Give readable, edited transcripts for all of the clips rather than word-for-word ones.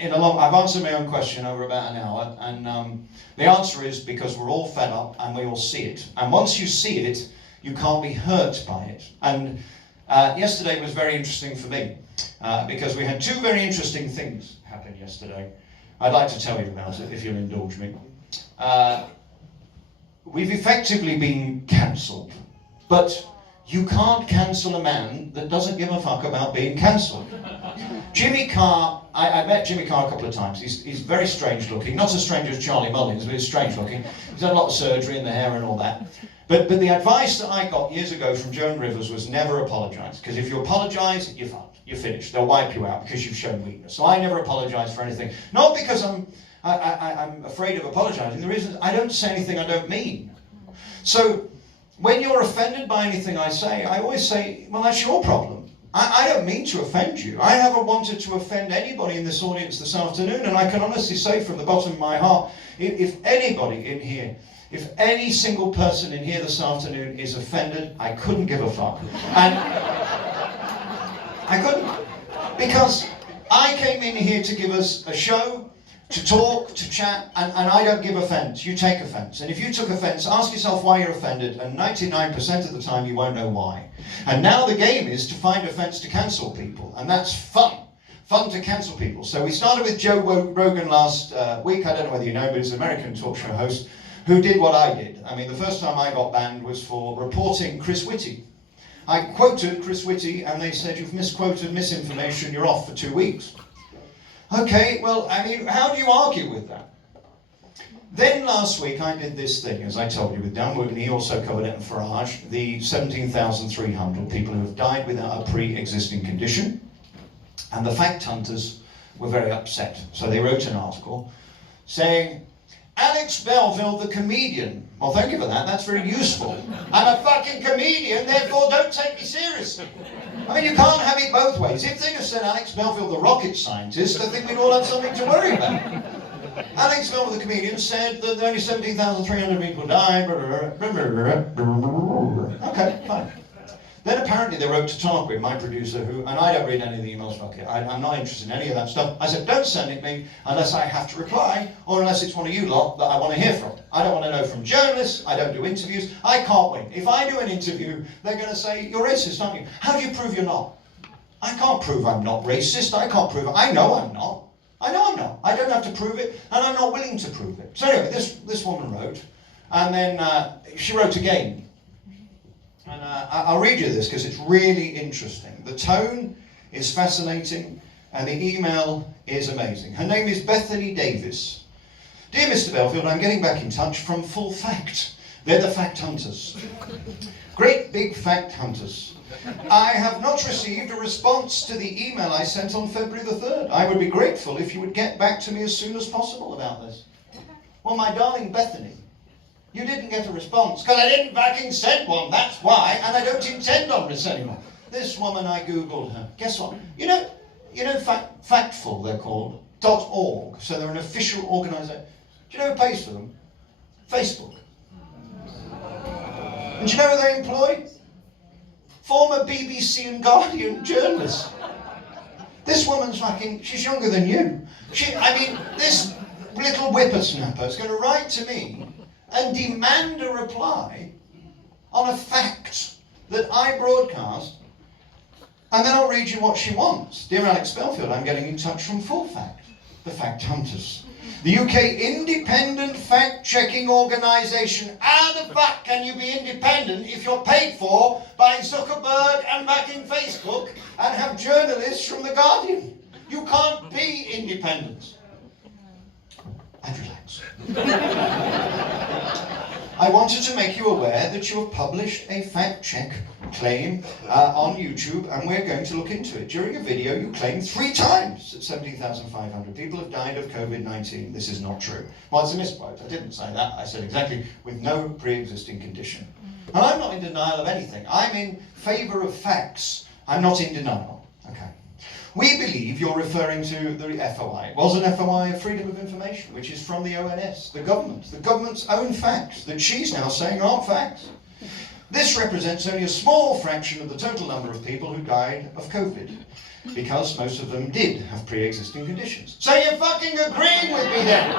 I've answered my own question over about an hour, and the answer is because we're all fed up and we all see it. And once you see it, you can't be hurt by it. And yesterday was very interesting for me, because we had two very interesting things happen yesterday. I'd like to tell you about it, if you'll indulge me. We've effectively been cancelled, but you can't cancel a man that doesn't give a fuck about being cancelled. Jimmy Carr, I met Jimmy Carr a couple of times. He's very strange looking, not as strange as Charlie Mullins, but he's strange looking. He's had a lot of surgery in the hair and all that. But the advice that I got years ago from Joan Rivers was never apologise, because if you apologise, you're fucked, you're finished. They'll wipe you out because you've shown weakness. So I never apologise for anything. Not because I'm afraid of apologising. The reason is I don't say anything I don't mean. So when you're offended by anything I say, I always say, well, that's your problem. I don't mean to offend you. I haven't wanted to offend anybody in this audience this afternoon, and I can honestly say from the bottom of my heart, if anybody in here, if any single person in here this afternoon is offended, I couldn't give a fuck. And I couldn't, because I came in here to give us a show, to talk, to chat, and I don't give offence. You take offence. And if you took offence, ask yourself why you're offended, and 99% of the time you won't know why. And now the game is to find offence to cancel people, and that's fun. Fun to cancel people. So we started with Joe Rogan last week. I don't know whether you know, but he's an American talk show host who did what I did. I mean, the first time I got banned was for reporting Chris Whitty. I quoted Chris Whitty, and they said, you've misquoted, misinformation, you're off for 2 weeks. Okay, well, I mean, how do you argue with that? Then last week I did this thing, as I told you, with Dan Wood, and he also covered it in Farage, the 17,300 people who have died without a pre-existing condition. And the fact hunters were very upset. So they wrote an article saying, Alex Belfield, the comedian. Well, thank you for that, that's very useful. I'm a fucking comedian, therefore don't take me seriously. I mean, you can't have it both ways. If they'd have said Alex Belfield, the rocket scientist, I think we'd all have something to worry about. Alex Belfield, the comedian, said that only 17,300 people died. Okay, fine. Then apparently they wrote to Tarquin, my producer, who, and I don't read any of the emails, fuck it, I'm not interested in any of that stuff. I said, don't send it me unless I have to reply, or unless it's one of you lot that I want to hear from. I don't want to know from journalists, I don't do interviews, I can't win. If I do an interview, they're going to say, you're racist, aren't you? How do you prove you're not? I can't prove I'm not racist, I can't prove it. I know I'm not. I know I'm not. I don't have to prove it, and I'm not willing to prove it. So anyway, this woman wrote, and then she wrote again. And I'll read you this because it's really interesting. The tone is fascinating and the email is amazing. Her name is Bethany Davis. Dear Mr. Belfield, I'm getting back in touch from Full Fact. They're the fact hunters. Great big fact hunters. I have not received a response to the email I sent on February the 3rd. I would be grateful if you would get back to me as soon as possible about this. Well, my darling Bethany, you didn't get a response, because I didn't fucking send one, that's why, and I don't intend on sending one. This woman, I googled her. Guess what? You know Factful, they're called, .org, so they're an official organisation. Do you know who pays for them? Facebook. And do you know who they employ? Former BBC and Guardian journalists. This woman's fucking, she's younger than you. This little whippersnapper is going to write to me and demand a reply on a fact that I broadcast, and then I'll read you what she wants. Dear Alex Belfield, I'm getting in touch from Full Fact, the fact hunters. The UK independent fact-checking organisation. How the fuck can you be independent if you're paid for by Zuckerberg and backing Facebook and have journalists from The Guardian? You can't be independent. And relax. I wanted to make you aware that you have published a fact-check claim on YouTube, and we're going to look into it. During a video, you claimed 3 times that 17,500 people have died of COVID-19. This is not true. Well, it's a misquote. I didn't say that. I said exactly, with no pre-existing condition. And I'm not in denial of anything. I'm in favour of facts. I'm not in denial. Okay. We believe you're referring to the FOI. It was an FOI of Freedom of Information, which is from the ONS, the government's own facts, that she's now saying aren't facts. This represents only a small fraction of the total number of people who died of COVID. because most of them did have pre-existing conditions. So you're fucking agreeing with me then?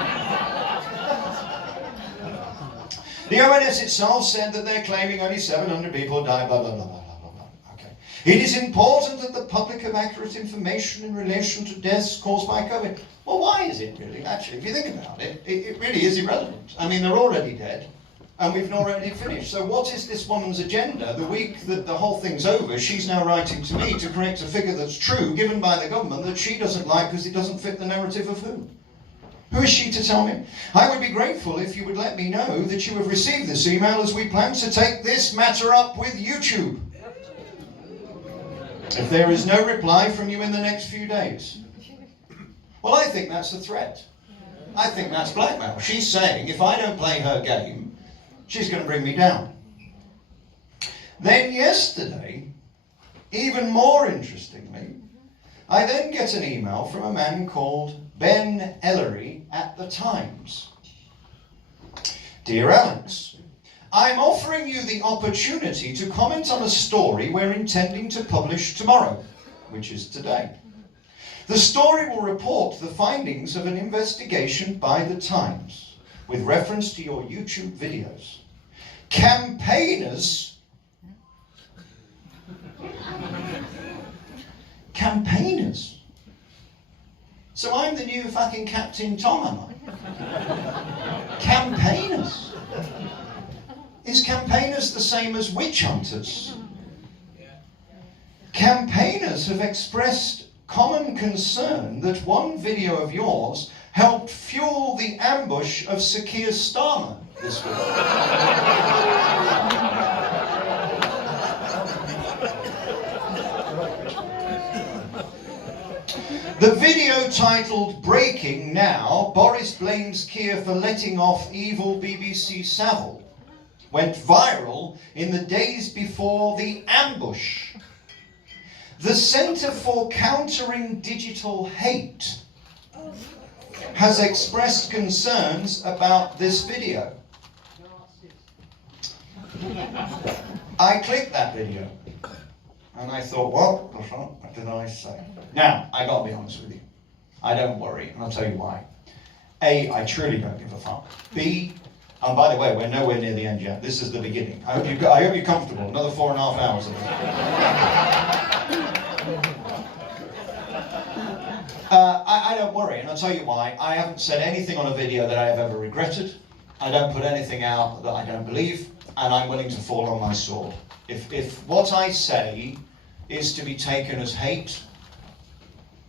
The ONS itself said that they're claiming only 700 people died, blah, blah, blah, blah, blah, blah. Okay. It is important that the public have accurate information in relation to deaths caused by COVID. Well, why is it really? Actually, if you think about it, it really is irrelevant. I mean, they're already dead, and we've already finished. So what is this woman's agenda? The week that the whole thing's over, she's now writing to me to correct a figure that's true, given by the government, that she doesn't like because it doesn't fit the narrative of who? Who is she to tell me? I would be grateful if you would let me know that you have received this email, as we plan to take this matter up with YouTube. If there is no reply from you in the next few days. Well, I think that's a threat. I think that's blackmail. She's saying if I don't play her game, she's going to bring me down. Then yesterday, even more interestingly, I then get an email from a man called Ben Ellery at the Times. Dear Alex, I'm offering you the opportunity to comment on a story we're intending to publish tomorrow, which is today. The story will report the findings of an investigation by the Times with reference to your YouTube videos. Campaigners So I'm the new fucking Captain Tom, am I? Campaigners. Is campaigners the same as witch hunters? Campaigners have expressed common concern that one video of yours helped fuel the ambush of Sir Keir Starmer this week. The video titled Breaking Now, Boris blames Keir for letting off evil BBC Savile, went viral in the days before the ambush. The Centre for Countering Digital Hate has expressed concerns about this video. I clicked that video and I thought, what did I say? Now, I gotta be honest with you. I don't worry, and I'll tell you why. A, I truly don't give a fuck. B, and by the way, we're nowhere near the end yet. This is the beginning. I hope you're comfortable. Another 4.5 hours of it. I don't worry, and I'll tell you why. I haven't said anything on a video that I have ever regretted. I don't put anything out that I don't believe, and I'm willing to fall on my sword. If what I say is to be taken as hate,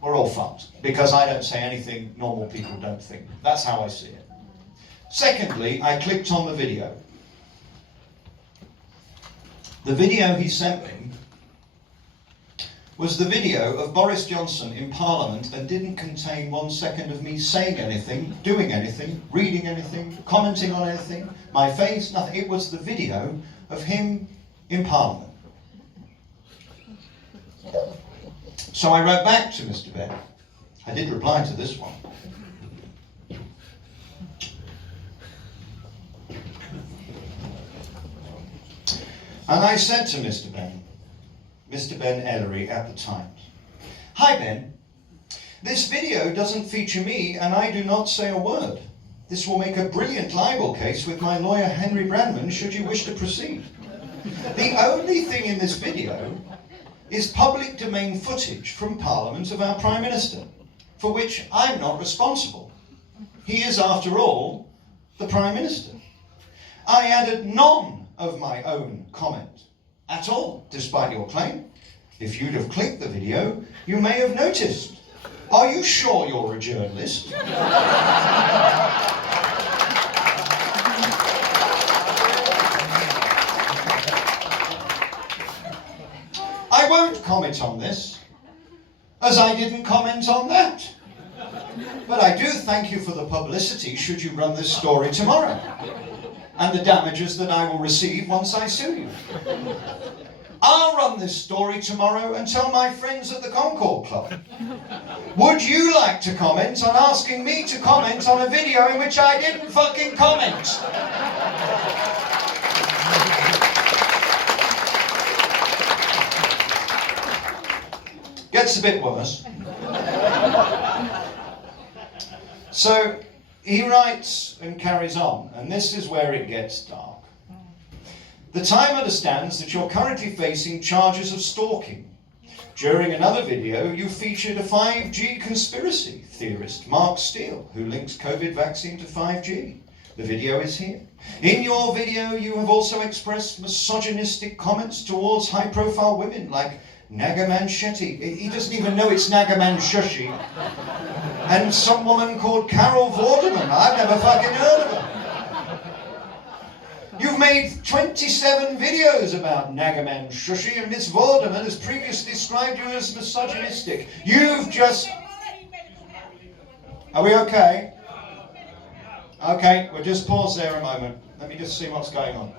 we're all fucked, because I don't say anything normal people don't think. That's how I see it. Secondly, I clicked on the video. The video he sent me was the video of Boris Johnson in Parliament and didn't contain 1 second of me saying anything, doing anything, reading anything, commenting on anything, my face, nothing. It was the video of him in Parliament. So I wrote back to Mr. Ben. I did reply to this one. And I said to Mr. Ben Ellery at the Times, "Hi Ben, this video doesn't feature me and I do not say a word. This will make a brilliant libel case with my lawyer Henry Brandman should you wish to proceed. The only thing in this video is public domain footage from Parliament of our Prime Minister, for which I'm not responsible. He is, after all, the Prime Minister. I added none of my own comment at all, despite your claim. If you'd have clicked the video, you may have noticed. Are you sure you're a journalist?" I won't comment on this, as I didn't comment on that. But I do thank you for the publicity should you run this story tomorrow, and the damages that I will receive once I sue you. I'll run this story tomorrow and tell my friends at the Concord Club. Would you like to comment on asking me to comment on a video in which I didn't fucking comment? Get gets a bit worse. So he writes and carries on, and this is where it gets dark. The Time understands that you're currently facing charges of stalking. During another video, you featured a 5G conspiracy theorist, Mark Steele, who links COVID vaccine to 5G. The video is here. In your video, you have also expressed misogynistic comments towards high-profile women like Nagaman Shetty. He doesn't even know it's Nagaman Shushi. And some woman called Carol Vorderman. I've never fucking heard of her. You've made 27 videos about Nagaman Shushi, and Miss Vorderman has previously described you as misogynistic. You've just... Are we okay? Okay, we'll just pause there a moment. Let me just see what's going on.